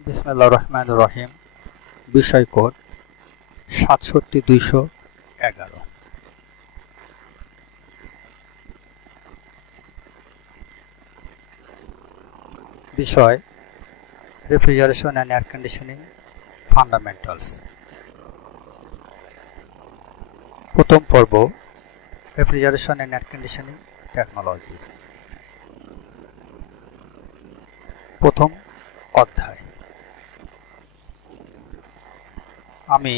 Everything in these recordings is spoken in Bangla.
বিসমিল্লাহির রহমানির রহিম। বিষয় কোড ৬৭-২১১। বিষয় refrigeration and air conditioning fundamentals. প্রথম পর্ব refrigeration and air conditioning technology. প্রথম অধ্যায়। আমি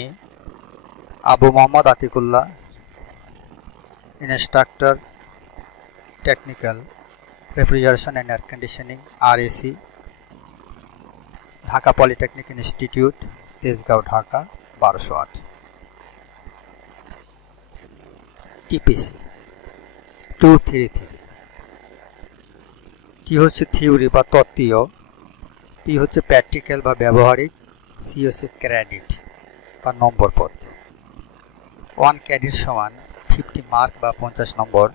Abu Mohammad Atikullah, instructor technical refrigeration and air conditioning RAC, Dhaka polytechnic institute, Tejgaon, Dhaka ১২০৮। TPC 233। T হচ্ছে থিওরি বা তত্ত্বীয়, পি হচ্ছে প্র্যাকটিক্যাল বা ব্যবহারিক, সি হচ্ছে ক্রেডিট বা নম্বর পদ। 1 ক্রেডিট সমান 50 মার্ক বা 50 নম্বর।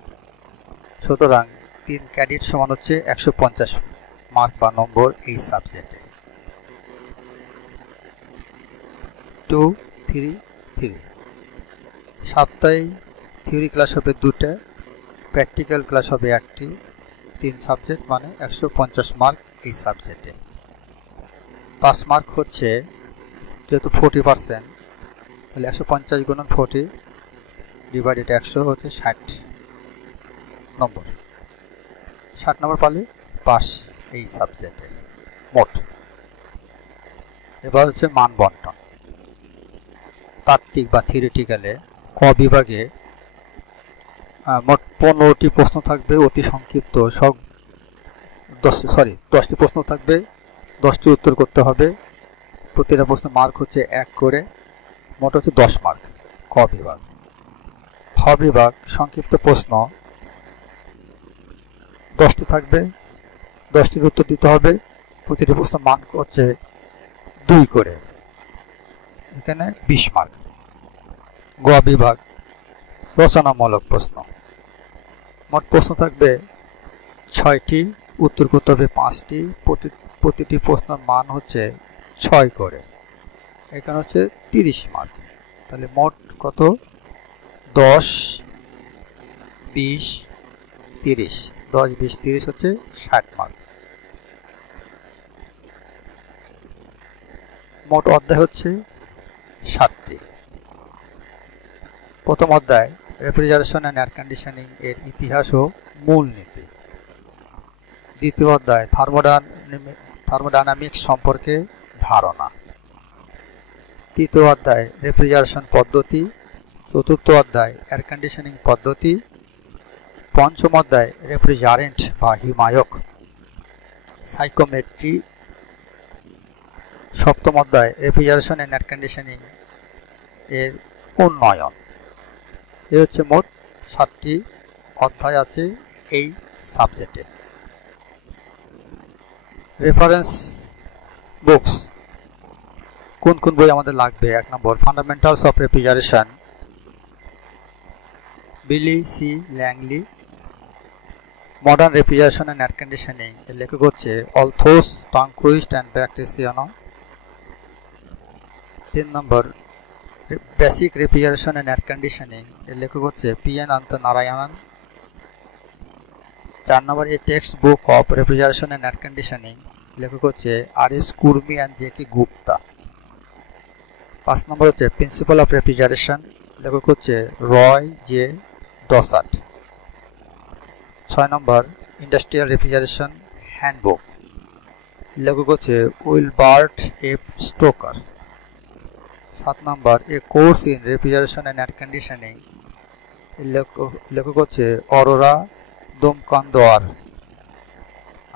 সুতরাং 3 ক্রেডিট সমান হচ্ছে 150 মার্ক বা নম্বর এই সাবজেক্টে। 233 সপ্তাহে থিওরি ক্লাস হবে 2টা, প্র্যাকটিক্যাল ক্লাস হবে 1টি। 3 সাবজেক্ট মানে 150 মার্ক এই সাবজেক্টে। 5 মার্ক হচ্ছে যেহেতু 40%, তাহলে 150 গুণন 40 ডিভাইডেড 100 হচ্ছে 60 নম্বর। 60 নম্বর পালে পাস এই সাবজেক্টে মোট। এবার হচ্ছে মান বন্টন। তাত্ত্বিক বা থিওরিটিক্যালে ক বিভাগে মোট 15টি প্রশ্ন থাকবে, অতি সংক্ষিপ্ত। 10টি প্রশ্ন থাকবে, 10টি উত্তর করতে হবে। প্রতিটা প্রশ্ন মার্ক হচ্ছে 1 করে, মোট হচ্ছে 10 মার্ক ক বিভাগ। খ বিভাগ সংক্ষিপ্ত প্রশ্ন 10টি থাকবে, 10টির উত্তর দিতে হবে। প্রতিটি প্রশ্ন মার্ক হচ্ছে 2 করে, এখানে 20 মার্ক। গ বিভাগ রচনামূলক প্রশ্ন, মোট প্রশ্ন থাকবে 6টি, উত্তর করতে হবে 5টি। প্রতিটি প্রশ্নের মান হচ্ছে 6 করে, এখানে হচ্ছে 30 মার্ক। তাহলে মোট কত? 10, 20, 30। 10, 20, 30 হচ্ছে 60 মার্ক। মোট অধ্যায় হচ্ছে 7টি। প্রথম অধ্যায় রেফ্রিজারেশন অ্যান্ড এয়ার কন্ডিশনিং এর ইতিহাস ও মূলনীতি। দ্বিতীয় অধ্যায় থার্মোডাইনামিক্স সম্পর্কে ধারণা। তৃতীয় অধ্যায় রেফ্রিজারেশন পদ্ধতি। চতুর্থ অধ্যায় এয়ার কন্ডিশনিং পদ্ধতি। পঞ্চম অধ্যায় রেফ্রিজারেন্ট বা হিমায়ক সাইকোমেট্রি। সপ্তম অধ্যায় রেফ্রিজারেশন অ্যান্ড এয়ার কন্ডিশনিং এর উন্নয়ন। এ হচ্ছে মোট 7টি অধ্যায় আছে এই সাবজেক্টে। রেফারেন্স বুকস কোন কোন বই আমাদের লাগবে? 1 নম্বর fundamentals of refrigeration, Billy C Langley. Modern refrigeration and air conditioning এর লেখক হচ্ছে অলথোস টাংকুইস্ট অ্যান্ড ব্যাকটেসিয়ানো। 3 নম্বর basic refrigeration and air conditioning এর লেখক হচ্ছে PN আন্তনারায়ণন। 4 নম্বর a textbook of refrigeration and air conditioning, লেখক হচ্ছে RS কুর্মি অ্যান্ড JK গুপ্তা। 5 নম্বর হচ্ছে প্রিন্সিপাল অফ রেফ্রিজারেশন, লেখক হচ্ছে রয় জে ডসাট। 6 নম্বর ইন্ডাস্ট্রিয়াল রেফ্রিজারেশন হ্যান্ডবুক, লেখক হচ্ছে Wilbert F stoker. 7 number A course in refrigeration and air conditioning, লেখক হচ্ছে অরোরা দোমকান্দোয়ার।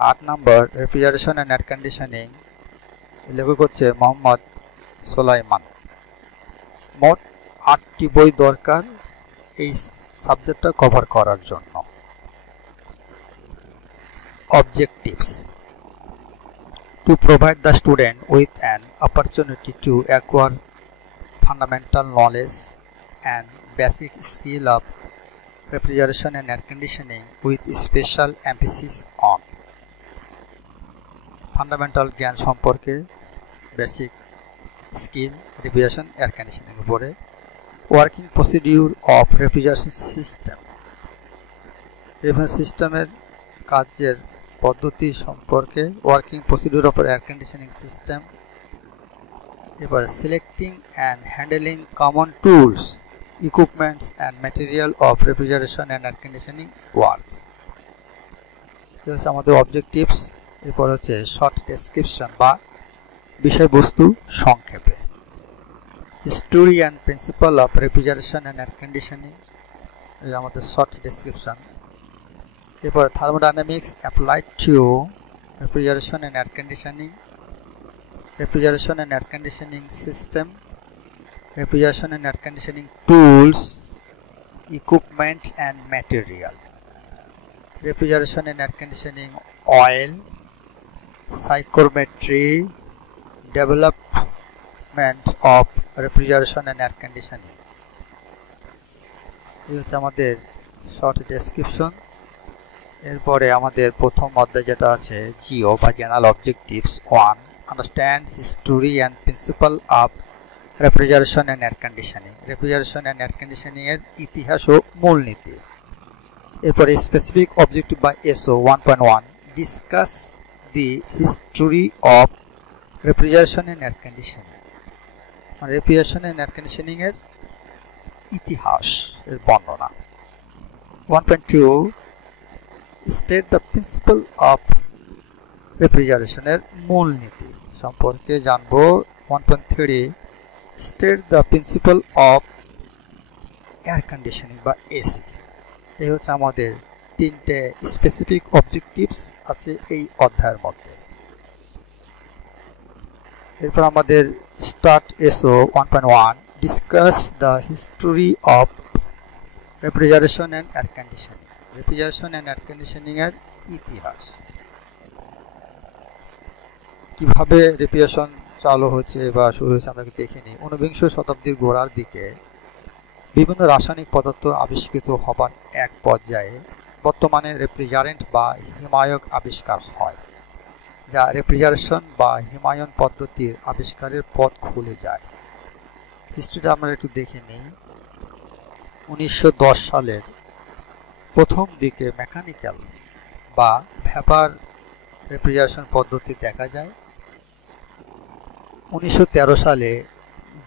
8 নম্বর রেফ্রিজারেশন অ্যান্ড এয়ার কন্ডিশনিং, লেখক হচ্ছে মোহাম্মদ সোলাইমান। মোট 8টি বই দরকার এই সাবজেক্টটা কভার করার জন্য। Objectives: to provide the student with an opportunity to acquire fundamental knowledge and basic skill of refrigeration and air conditioning with special emphasis on fundamental জ্ঞান সম্পর্কে basic skill refrigeration air conditioning উপরে। Working procedure of refrigeration system, refrigeration সিস্টেমের কাজের পদ্ধতি সম্পর্কে। Working procedure of air conditioning system. এবারে selecting and handling common tools, equipments and material of refrigeration and air conditioning works. এটা হচ্ছে আমাদের অবজেক্টিভস। এরপর হচ্ছে শর্ট ডেসক্রিপশন বা বিষয়বস্তু সংক্ষেপে। History and principal of refrigeration and air conditioning, এটা আমাদের শর্ট ডেসক্রিপশন। এরপর thermodynamics applied to refrigeration and air conditioning, refrigeration and air conditioning system, refrigeration and air conditioning tools, equipment and material, refrigeration and air conditioning oil, psychrometry, development of refrigeration and air conditioning. এই হচ্ছে আমাদের শর্ট ডেসক্রিপশন। এরপরে আমাদের প্রথম অধ্যায় যেটা আছে জিও বা general objectives 1, understand history and principal of refrigeration and air conditioning, refrigeration and air conditioning এর ইতিহাস ও মূলনীতি। এরপরে স্পেসিফিক অবজেক্টিভ বা SO 1.1, discuss the history of refrigeration and air conditioning, মানে রেফ্রিজারেশন অ্যান্ড এয়ার কন্ডিশনিং এর ইতিহাস এর বর্ণনা। 1.2, স্টেট দ্য প্রিন্সিপাল অফ রেফ্রিজারেশনের মূলনীতি সম্পর্কে জানবো। 1.3, state the principle of air conditioning বা এসি। এই হচ্ছে আমাদের তিনটে স্পেসিফিক অবজেক্টিভস আছে এই অধ্যায়ের মধ্যে। এরপর আমাদের start SO 1.1, discuss the history of refrigeration and air conditioning, refrigeration and air conditioning এর ইতিহাস। কিভাবে রেফ্রিজারেশন চালু হচ্ছে বা শুরু হয়েছে আমরা দেখে নিই। 19বিংশ শতাব্দীর গোড়ার দিকে বিভিন্ন রাসায়নিক পদার্থ আবিষ্কৃত হবার এক পর্যায়ে বর্তমানে রেফ্রিজারেন্ট বা হিমায়ক আবিষ্কার হয়, যা রেফ্রিজারেশন বা হিমায়ন পদ্ধতির আবিষ্কারের পথ খুলে যায়। হিস্ট্রিটা আমরা একটু দেখে নিই। 1910 সালের প্রথম দিকে মেকানিক্যাল বা ভ্যাপার রেফ্রিজারেশন পদ্ধতি দেখা যায়। 1913 সালে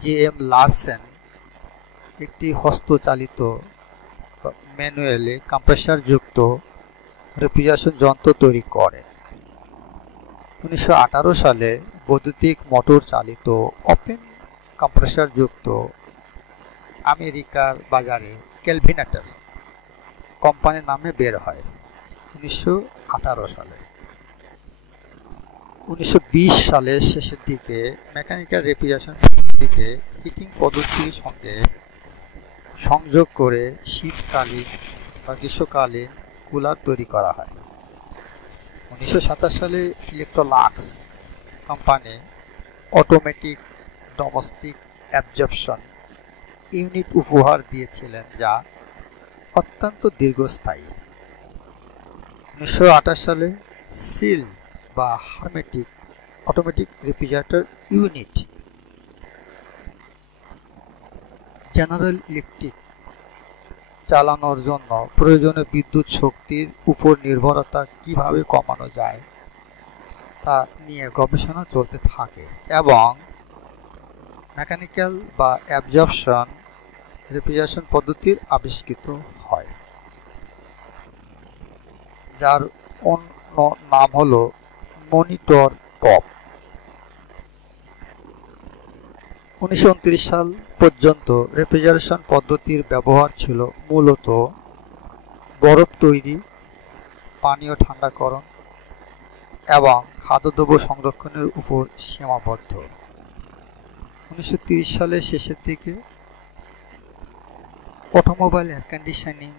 জে.এম. লারসেন একটি হস্তচালিত ম্যানুয়ালি কম্প্রেসার যুক্ত রেফ্রিজারেশন যন্ত্র তৈরি করেন। 1918 সালে বৈদ্যুতিক মোটর চালিত ওপেন কম্প্রেসার যুক্ত আমেরিকার বাজারে কেলভিনেটর কোম্পানির নামে বের হয় 1918 সালে। 1920 সালের শেষের দিকে মেকানিক্যাল রেফ্রিজারেশন পদ্ধতিকে হিটিং পদ্ধতির সঙ্গে সংযোগ করে শীতকালীন বা গ্রীষ্মকালীন কুলার তৈরি করা হয়। 1927 সালে ইলেকট্রোলাক্স company automatic domestic absorption unit উপহার দিয়েছিলেন, যা অত্যন্ত দীর্ঘস্থায়ী। 1928 সালে সিল বা hermetic automatic refrigerator unit. General electric চালানোর জন্য প্রয়োজনীয় বিদ্যুৎ শক্তির উপর নির্ভরতা কিভাবে কমানো যায় তা নিয়ে গবেষণা চলতে থাকে এবং মেকানিক্যাল বা অ্যাবজর্পশন রেফ্রিজারেশন পদ্ধতির আবিষ্কৃত হয়, যার অন্য নাম হলো মনিটর পপ। 1929 সাল পর্যন্ত রেফ্রিজারেশন পদ্ধতির ব্যবহার ছিল মূলত বরফ তৈরি, পানীয় ঠান্ডাকরণ এবং খাদ্যদ্রব্য সংরক্ষণের উপর সীমাবদ্ধ। 1930 সালের শেষের দিকে অটোমোবাইল এয়ার কন্ডিশনিং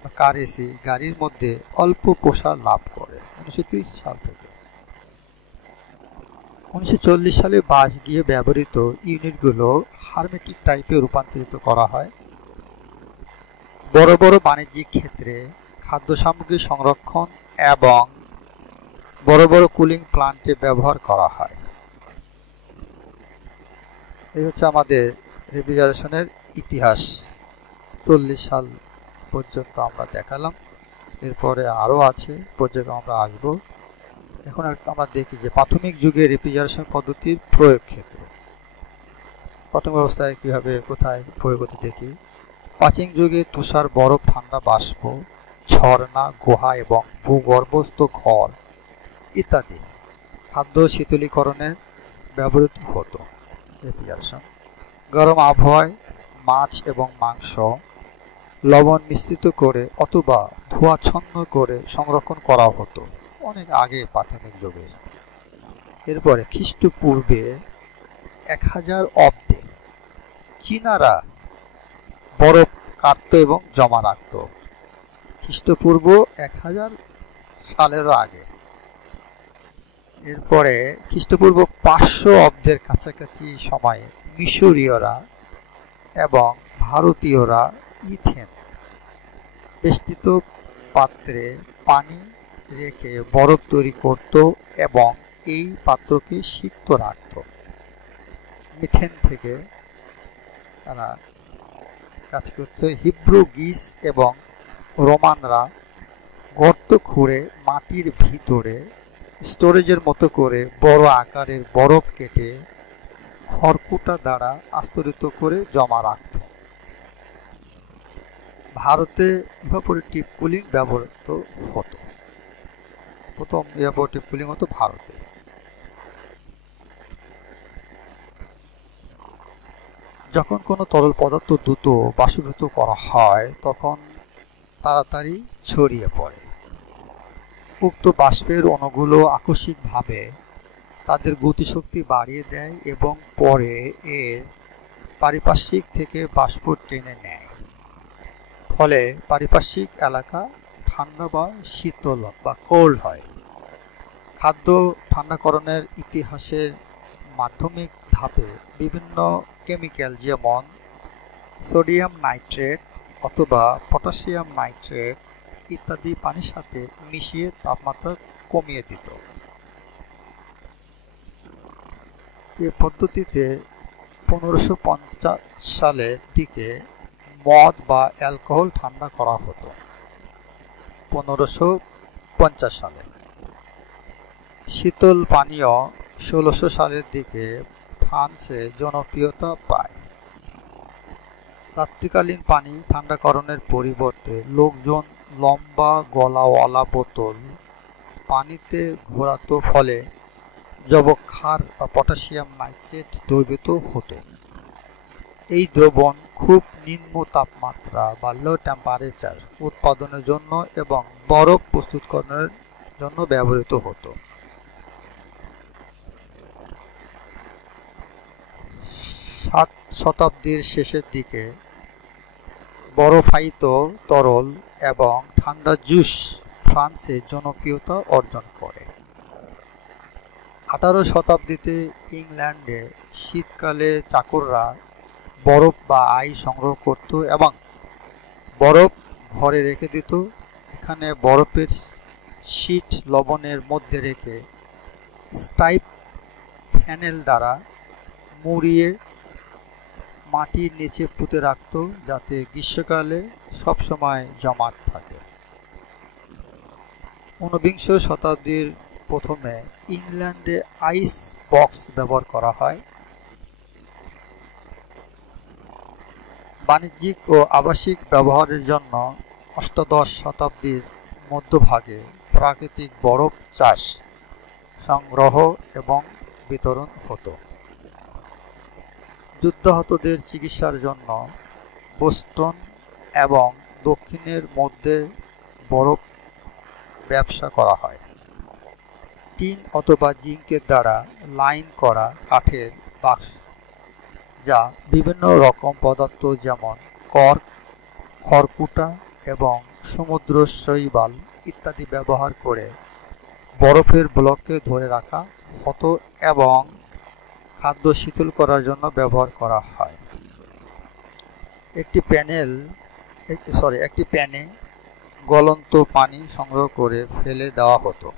বা কার এসি গাড়ির মধ্যে অল্প প্রসার লাভ করে 1930 সাল থেকে। 1940 সালে বাস গিয়ে ব্যবহৃত ইউনিটগুলো হারমেটিক টাইপে রূপান্তরিত করা হয়। বড় বড় বাণিজ্যিক ক্ষেত্রে খাদ্য সামগ্রী সংরক্ষণ এবং বড় বড় কুলিং প্লান্টে ব্যবহার করা হয়। এই হচ্ছে আমাদের রেফ্রিজারেশনের ইতিহাস। 40 সাল পর্যন্ত আমরা দেখালাম, এরপরে আরও আছে, পর্যায়ে আমরা আসব। এখন আমরা দেখি যে প্রাথমিক যুগে রেফ্রিজারেশন পদ্ধতির প্রয়োগ ক্ষেত্র। প্রাথমিক অবস্থায় কীভাবে কোথায় প্রয়োগ হতে দেখি। প্রাচীন যুগে তুষার, বরফ, ঠান্ডা বাষ্প, ঝর্ণা, গুহা এবং ভূগর্ভস্থ ঘর ইত্যাদি খাদ্য শীতলীকরণে ব্যবহৃত হতো। রেফ্রিজারেশন গরম আবহাওয়ায় মাছ এবং মাংস লবণ মিশ্রিত করে অথবা ধোঁয়াচ্ছন্ন করে সংরক্ষণ করা হতো অনেক আগে প্রাথমিক যুগে। এরপরে খ্রিস্টপূর্বে 1000 অব্দে চীনারা বরফ কাটত এবং জমা রাখত। খ্রিস্টপূর্ব 1000 সালেরও আগে। এরপরে খ্রিস্টপূর্ব 500 অব্দের কাছাকাছি সময়ে মিশরীয়রা এবং ভারতীয়রা ইথেন বেষ্টিত পাত্রে পানি রেখে বরফ তৈরি করত এবং এই পাত্রকে সিক্ত রাখত। মিথেন থেকে তারা কাজ করত। হিব্রু, গ্রিস এবং রোমানরা গর্ত খুঁড়ে মাটির ভিতরে স্টোরেজের মতো করে বড় আকারের বরফ কেটে খড়কুটা দ্বারা আস্তরিত করে জমা রাখত। ভারতে ইভাপোরেটিভ কুলিং ব্যবহৃত হতো। প্রথম ইভাপোরেটিভ কুলিং হতো ভারতে। যখন কোনো তরল পদার্থ দ্রুত বাষ্পীভূত করা হয় তখন তাড়াতাড়ি ছড়িয়ে পড়ে। উক্ত বাষ্পের অণুগুলো আকস্মিকভাবে তাদের গতিশক্তি বাড়িয়ে দেয় এবং পরে এর পারিপার্শ্বিক থেকে বাষ্প টেনে নেয়। ফলে পারিপার্শ্বিক এলাকা ঠান্ডা বা শীতল বা কোল্ড হয়। খাদ্য ঠান্ডাকরণের ইতিহাসের মাধ্যমিক ধাপে বিভিন্ন কেমিক্যাল যেমন সোডিয়াম নাইট্রেট অথবা পটাশিয়াম নাইট্রেট ইত্যাদি পানির সাথে মিশিয়ে তাপমাত্রা কমিয়ে দিত। এই পদ্ধতিতে 1550 সালের দিকে মদ বা অ্যালকোহল ঠান্ডা করা হতো। 1550 সালে শীতল পানীয় 1600 সালের দিকে ফ্রান্সে জনপ্রিয়তা পায়। রাত্রিকালীন পানি ঠান্ডাকরণের পরিবর্তে লোকজন লম্বা গলাওয়ালা বোতল পানিতে ঘোরাতো, ফলে যবক্ষার বা পটাশিয়াম নাইট্রেট দ্রবীভূত হতো। এই দ্রবণ খুব নিম্ন তাপমাত্রা বা লো টেম্পারেচার উৎপাদনের জন্য এবং বরফ প্রস্তুতকরণের জন্য ব্যবহৃত হতো। 7 শতাব্দীর শেষের দিকে বরফায়িত তরল এবং ঠান্ডা জুস ফ্রান্সে জনপ্রিয়তা অর্জন করে। 18 শতাব্দীতে ইংল্যান্ডে শীতকালে চাকররা বরফ বা আইস সংগ্রহ করত এবং বরফ ঘরে রেখে দিত। এখানে বরফের শীট লবণের মধ্যে রেখে স্টাইপ ফ্যানেল দ্বারা মুড়িয়ে মাটির নিচে পুঁতে রাখত, যাতে গ্রীষ্মকালে সবসময় জমাট থাকে। 19বিংশ শতাব্দীর প্রথমে ইংল্যান্ডে আইস বক্স ব্যবহার করা হয়। বাণিজ্যিক ও আবাসিক ব্যবহারের জন্য 18 শতাব্দীর মধ্যভাগে প্রাকৃতিক বরফ চাষ, সংগ্রহ এবং বিতরণ হতো। যুদ্ধাহতদের চিকিৎসার জন্য বোস্টন এবং দক্ষিণের মধ্যে বরফ ব্যবসা করা হয়। টিন অথবা জিঙ্কের দ্বারা লাইন করা কাঠের বাক্স, যা বিভিন্ন রকম পদার্থ যেমন কর্ক, খড়কুটা এবং সমুদ্র শৈবাল ইত্যাদি ব্যবহার করে বরফের ব্লককে ধরে রাখা হতো এবং খাদ্য শীতল করার জন্য ব্যবহার করা হয়। একটি প্যানে গলন্ত পানি সংগ্রহ করে ফেলে দেওয়া হতো।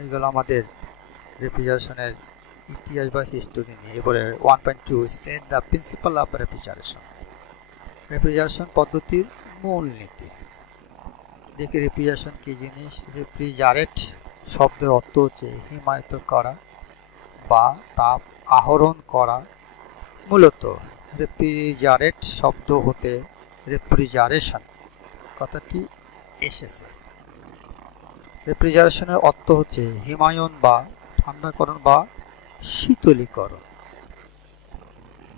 এইগুলো আমাদের রেফ্রিজারেশনের ইতিহাস বা হিস্টোরি নিয়ে। এবারে 1.2 state the principle of refrigeration. Refrigeration পদ্ধতির মূলনীতি। দেখি রেফ্রিজারেশন কি জিনিস। রেফ্রিজারেট শব্দের অর্থ হচ্ছে হিমায়িত করা বা তাপ আহরণ করা। মূলত রেফ্রিজারেট শব্দ হতে রেফ্রিজারেশন কথাটি এসেছে। রেফ্রিজারেশনের অর্থ হচ্ছে হিমায়ন বা ঠান্ডাকরণ বা শীতলীকরণ।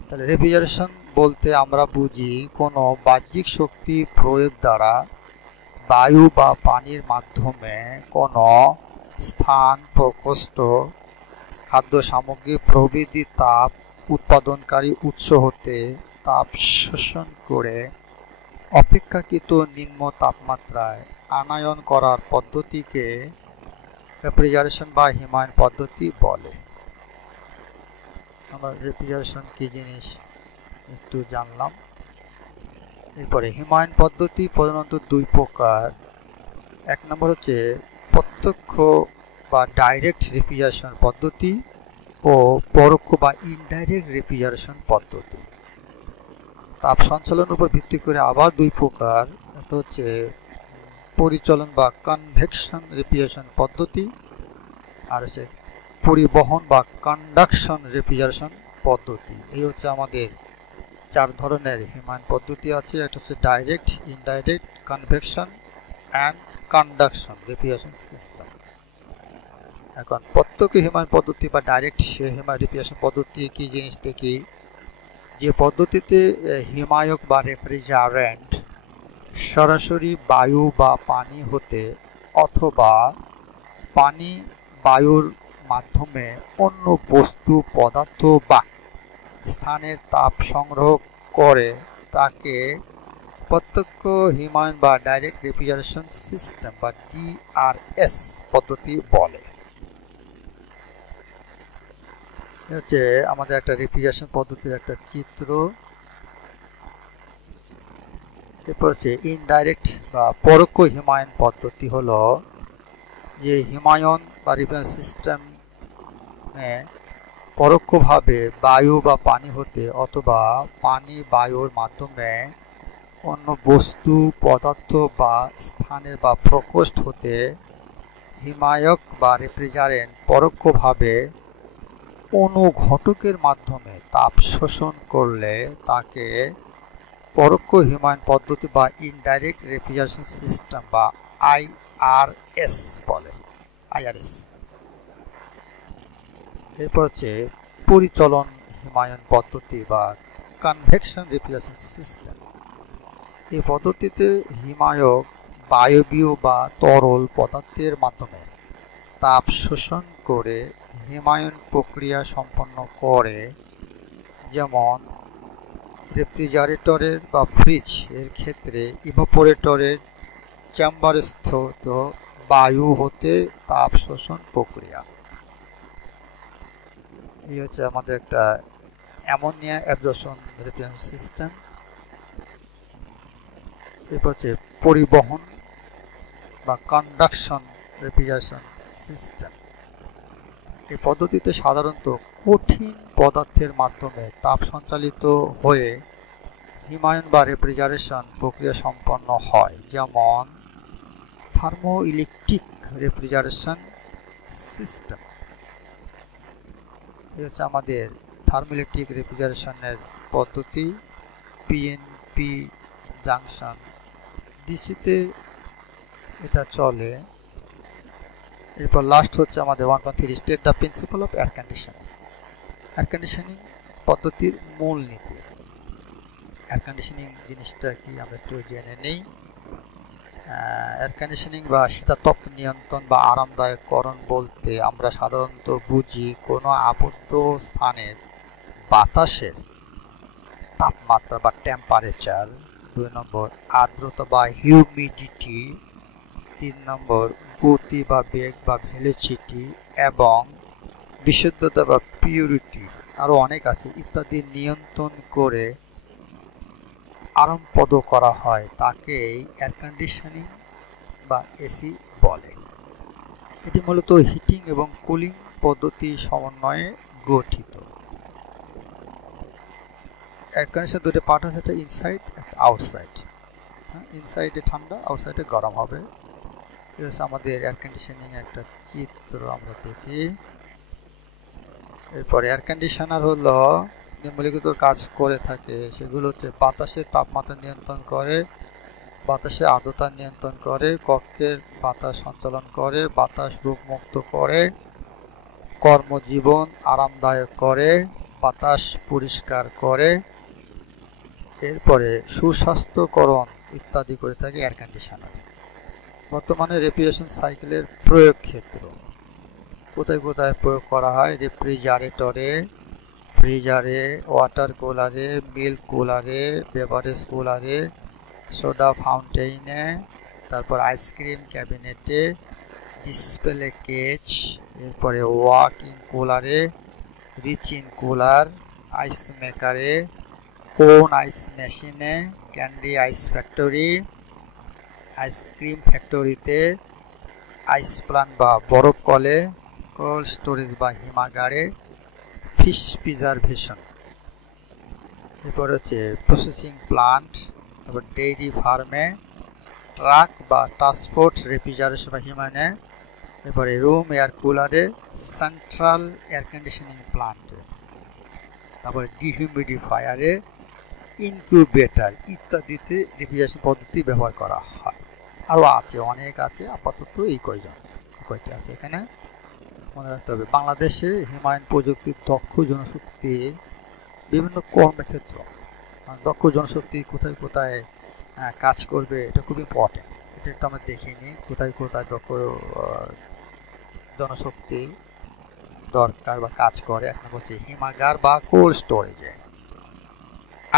তাহলে রেফ্রিজারেশন বলতে আমরা বুঝি কোনো বাহ্যিক শক্তি প্রয়োগ দ্বারা বায়ু বা পানির মাধ্যমে কোনো স্থান, প্রকোষ্ঠ, খাদ্য সামগ্রী প্রভৃতি তাপ উৎপাদনকারী উৎস হতে তাপ শোষণ করে অপেক্ষাকৃত নিম্ন তাপমাত্রায় আনয়ন করার পদ্ধতিকে রেফ্রিজারেশন বা হিমায়ন পদ্ধতি বলে। আমরা রেফ্রিজারেশন কি জিনিস একটু জানলাম। এরপরে হিমায়ন পদ্ধতি প্রধানত দুই প্রকার। এক নম্বর হচ্ছে প্রত্যক্ষ বা ডাইরেক্ট রেফ্রিজারেশন পদ্ধতি ও পরোক্ষ বা ইনডাইরেক্ট রেফ্রিজারেশন পদ্ধতি। তাপ সঞ্চালনের উপর ভিত্তি করে আবার দুই প্রকার। একটা হচ্ছে পরিচলন বা কনভেকশন রেফ্রিজারেশন পদ্ধতি, আর হচ্ছে পরিবহন বা কন্ডাকশন রেফ্রিজারেশন পদ্ধতি। এই হচ্ছে আমাদের চার ধরনের হিমায়ন পদ্ধতি আছে। একটা হচ্ছে direct, indirect, convection and conduction refrigeration system. এখন প্রত্যক্ষ হিমায়ন পদ্ধতি বা ডাইরেক্ট হিমায়ন রেফ্রিজারেশন পদ্ধতি কি জিনিস দেখি। যে পদ্ধতিতে হিমায়ক বা রেফ্রিজারেন্ট সরাসরি বায়ু বা পানি হতে অথবা পানি বায়ুর মাধ্যমে অন্য বস্তু, পদার্থ বা স্থানের তাপ সংগ্রহ করে তাকে প্রত্যক্ষ হিমায়ন বা ডাইরেক্ট রেফ্রিজারেশন সিস্টেম বা ডিআরএস পদ্ধতি বলে। হচ্ছে আমাদের একটা রেফ্রিজারেশন পদ্ধতির একটা চিত্র। এরপর হচ্ছে ইনডাইরেক্ট বা পরোক্ষ হিমায়ন পদ্ধতি হলো যে হিমায়ন বা রেফ্রিজারেশন সিস্টেমে পরোক্ষভাবে বায়ু বা পানি হতে অথবা পানি বায়ুর মাধ্যমে অন্য বস্তু, পদার্থ বা স্থানের বা প্রকোষ্ঠ হতে হিমায়ক বা রেফ্রিজারেন্ট পরোক্ষভাবে অনুঘটকের মাধ্যমে তাপ শোষণ করলে তাকে পরোক্ষ হিমায়ন পদ্ধতি বা ইনডাইরেক্ট রেফ্রিজারেশন সিস্টেম বা আইআরএস বলে। আইআরএস। এরপর হচ্ছে পরিচলন হিমায়ন পদ্ধতি বা কনভেকশন রেফ্রিজারেশন সিস্টেম। এই পদ্ধতিতে হিমায়ক বায়বীয় বা তরল পদার্থের মাধ্যমে তাপ শোষণ করে হিমায়ন প্রক্রিয়া সম্পন্ন করে। যেমন রেফ্রিজারেটরের বা ফ্রিজ এর ক্ষেত্রে ইভাপোরেটরের চেম্বারস্থ বায়ু হতে তাপ শোষণ প্রক্রিয়া। এই হচ্ছে আমাদের একটা অ্যামোনিয়া অ্যাবজর্পশন রেফ্রিজারেশন সিস্টেম। এরপর হচ্ছে পরিবহন বা কন্ডাকশন রেফ্রিজারেশন সিস্টেম। এই পদ্ধতিতে সাধারণত কঠিন পদার্থের মাধ্যমে তাপ সঞ্চালিত হয়ে হিমায়ন বা রেফ্রিজারেশন প্রক্রিয়া সম্পন্ন হয়। যেমন থার্মোইলেকট্রিক রেফ্রিজারেশন সিস্টেম। এই হচ্ছে আমাদের থার্মোইলেকট্রিক রেফ্রিজারেশনের পদ্ধতি। পিএনপি জাংশন ডিসিতে এটা চলে। এরপর লাস্ট হচ্ছে আমাদের 1.3 state the principle of air conditioning. Air conditioning পদ্ধতির মূলনীতি। এয়ার কন্ডিশনিং জিনিসটা কি আমরা একটু জেনে নেই। এয়ার কন্ডিশনিং বা শীতাতপ নিয়ন্ত্রণ বা আরামদায়ককরণ বলতে আমরা সাধারণত বুঝি কোনো আবদ্ধ স্থানের বাতাসের তাপমাত্রা বা টেম্পারেচার, 2 নম্বর আর্দ্রতা বা হিউমিডিটি, 3 নম্বর গতি বা বেগ বা ভেলোসিটি এবং বিশুদ্ধতা বা পিউরিটি, আরও অনেক আছে ইত্যাদি নিয়ন্ত্রণ করে আরামপ্রদ করা হয় তাকে এয়ার কন্ডিশনিং বা এসি বলে। এটি মূলত হিটিং এবং কুলিং পদ্ধতি সমন্বয়ে গঠিত। এয়ার কন্ডিশন দুটো পার্ট আছে, একটা ইনসাইড একটা আউটসাইড। হ্যাঁ, ইনসাইডে ঠান্ডা, আউটসাইডে গরম হবে। এটা হচ্ছে আমাদের এয়ার কন্ডিশনিং একটা চিত্র আমরা দেখি। এরপর এয়ার কন্ডিশনার হলো নিম্নলিখিত কাজ করে থাকে, সেগুলো হচ্ছে বাতাসের তাপমাত্রা নিয়ন্ত্রণ করে, বাতাসে আর্দ্রতা নিয়ন্ত্রণ করে, কক্ষের বাতাস সঞ্চালন করে, বাতাস রোগমুক্ত করে, কর্মজীবন আরামদায়ক করে, বাতাস পরিষ্কার করে, এরপরে সুস্বাস্থ্যকরণ ইত্যাদি করে থাকে এয়ার কন্ডিশনার। বর্তমানে রেফ্রিজারেশন সাইকেলের প্রয়োগ ক্ষেত্র কোথায় কোথায় প্রয়োগ করা হয়? রেফ্রিজারেটরে, ফ্রিজারে, ওয়াটার কুলারে, মিল্ক কুলারে, বেভারেজ কুলারে, সোডা ফাউন্টেইনে, তারপর আইসক্রিম ক্যাবিনেটে, ডিসপ্লে কেজ, এরপরে ওয়াকিং কুলারে, রিচিন কুলার, আইস মেকারে, কোন আইস মেশিনে, ক্যান্ডি আইস ফ্যাক্টরি, আইসক্রিম ফ্যাক্টরিতে, আইস প্লান্ট বা বরফ কলে, কোল্ড স্টোরেজ বা হিমাগারে, ফিশ প্রিজারভেশন। এরপর হচ্ছে প্রসেসিং প্লান্ট, তারপর ডেইরি ফার্মে, ট্রাক বা ট্রান্সপোর্ট রেফ্রিজারেশন বা হিমানে, এরপরে রুম এয়ার কুলারে, সেন্ট্রাল এয়ার কন্ডিশনিং প্লান্টে, তারপরে ডিহিউমিডিফায়ারে, ইনকিউবেটর ইত্যাদিতে রেফ্রিজারেশন পদ্ধতি ব্যবহার করা হয়। আরও আছে, অনেক আছে, আপাতত এই কয়টি আছে এখানে মনে রাখতে হবে। বাংলাদেশে হিমায়ন প্রযুক্তির দক্ষ জনশক্তি বিভিন্ন কর্মক্ষেত্র, দক্ষ জনশক্তি কোথায় কোথায় কাজ করবে এটা খুব ইম্পর্টেন্ট। এটা একটু আমরা দেখিনি কোথায় কোথায় দক্ষ জনশক্তি দরকার বা কাজ করে। এখন বলছি হিমাগার বা কোল্ড স্টোরেজে,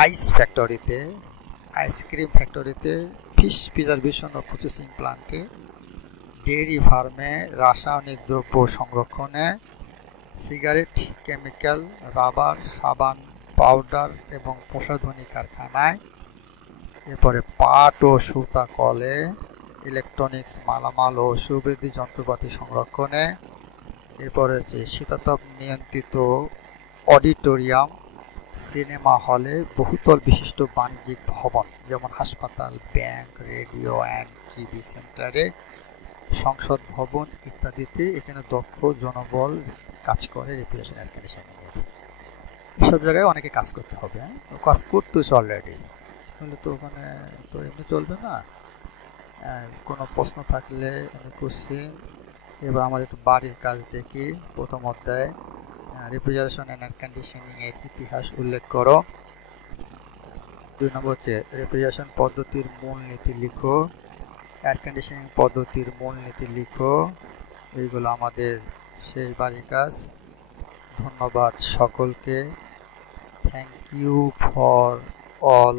আইস ফ্যাক্টরিতে, আইসক্রিম ফ্যাক্টরিতে, ফিশ প্রিজারভেশন ও প্রসেসিং প্লান্টে, ডেয়ারি ফার্মে, রাসায়নিক দ্রব্য সংরক্ষণে, সিগারেট, কেমিক্যাল, রাবার, সাবান, পাউডার এবং প্রসাধনী কারখানায়, এরপরে পাট ও সুতা কলে, ইলেকট্রনিক্স মালামাল ও সুবিধি যন্ত্রপাতি সংরক্ষণে, এরপরে হচ্ছে শীতাতপ নিয়ন্ত্রিত অডিটোরিয়াম, সিনেমা হলে, বহুতল বিশিষ্ট বাণিজ্যিক ভবন যেমন হাসপাতাল, ব্যাংক, রেডিও অ্যান্ড টিভি সেন্টারে, সংসদ ভবন ইত্যাদিতে এখানে দক্ষ জনবল কাজ করে রেফ্রিজারেশন এয়ার কন্ডিশনিং এর। এসব জায়গায় অনেকে কাজ করতে হবে, কাজ করতেছে অলরেডি, তাহলে তো ওখানে তো এমনি চলবে না। কোনো প্রশ্ন থাকলে আমি কোশ্চিন। এবার আমাদের একটু বাড়ির কাজ দেখি। প্রথম অধ্যায় রেফ্রিজারেশন অ্যান্ড এয়ার কন্ডিশনিং এর ইতিহাস উল্লেখ করো। 2 নম্বর হচ্ছে রেফ্রিজারেশন পদ্ধতির মূলনীতি লিখো, এয়ার কন্ডিশনিং পদ্ধতির মূলনীতি লিখো। এইগুলো আমাদের শেষ বাড়ির কাজ। ধন্যবাদ সকলকে। Thank you for all.